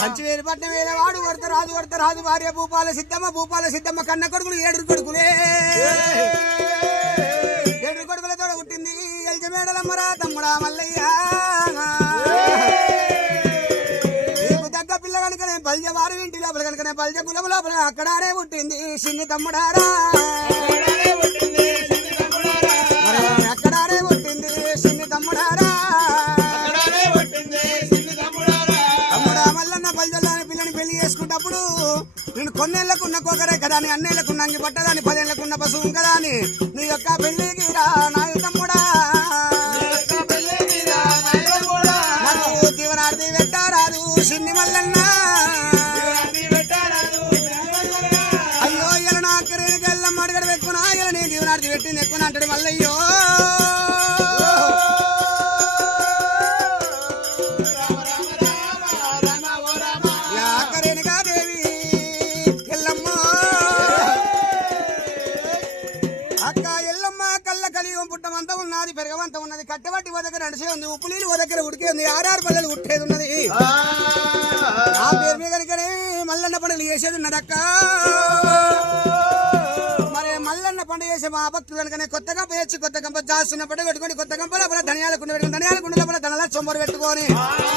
కంచివేలు పట్నం వేలవాడు వరత రాజు భార్య భూపాల సిద్ధమ్మ కన్న కొడుకులు 7 కొడుకులే 7 కొడుకులతో పుట్టింది ఎల్జమేడలమ్మరా తమ్ముడా మల్లయ్య నీకు తగ్గ పిల్ల కనుకనే బల్జ వారి ఇంటి లోపల కనుకనే బల్జ కులం లోపల అక్కడానే పుట్టింది చిన్ని తమ్ముడారా అక్కడానే పుట్టింది చిన్ని తమ్ముడారా పెళ్లి చేసుకుంటప్పుడు నేను కొన్నేళ్లకున్న కోకరే కదా అని అన్నేళ్లకున్న అంగి పట్టదాని 10 ఏళ్లకున్న పశువు కదా అని నీ యొక్క పెళ్లికి రా నాయ తమ్ముడా నాకు దీవనార్థి పెట్టారాదు చిన్ని మల్లన్న అయ్యో ఇలా నా అక్కడికి వెళ్ళమ్మ అడిగడ పెట్టుకున్నా ఇలా నీ దీవనార్థి పెట్టింది ఎక్కువ అంటాడు మల్లయ్యో పుట్టమంతా ఉన్నది పెరగమంతా ఉన్నది కట్టబట్టి ఓ దగ్గర అడిసే ఉంది ఉప్పు నీళ్ళు ఓ దగ్గర ఉడికే ఉంది 6 పల్లెలు ఉట్టేది ఉన్నది ఆ పేరు మీద కనుకనే మల్లన్న పండుగలు చేసేది ఉన్నదక్క మరి మల్లన్న పండుగ చేసే మా భక్తులు కనుకనే కొత్త గంప చేసి కొత్త గంప జాస్తున్న పట్ట పెట్టుకొని కొత్త గంప లోపల ధనియాల కుండ పెట్టుకుని ధనియాల కుండ లోపల ధనల చొంబరు పెట్టుకొని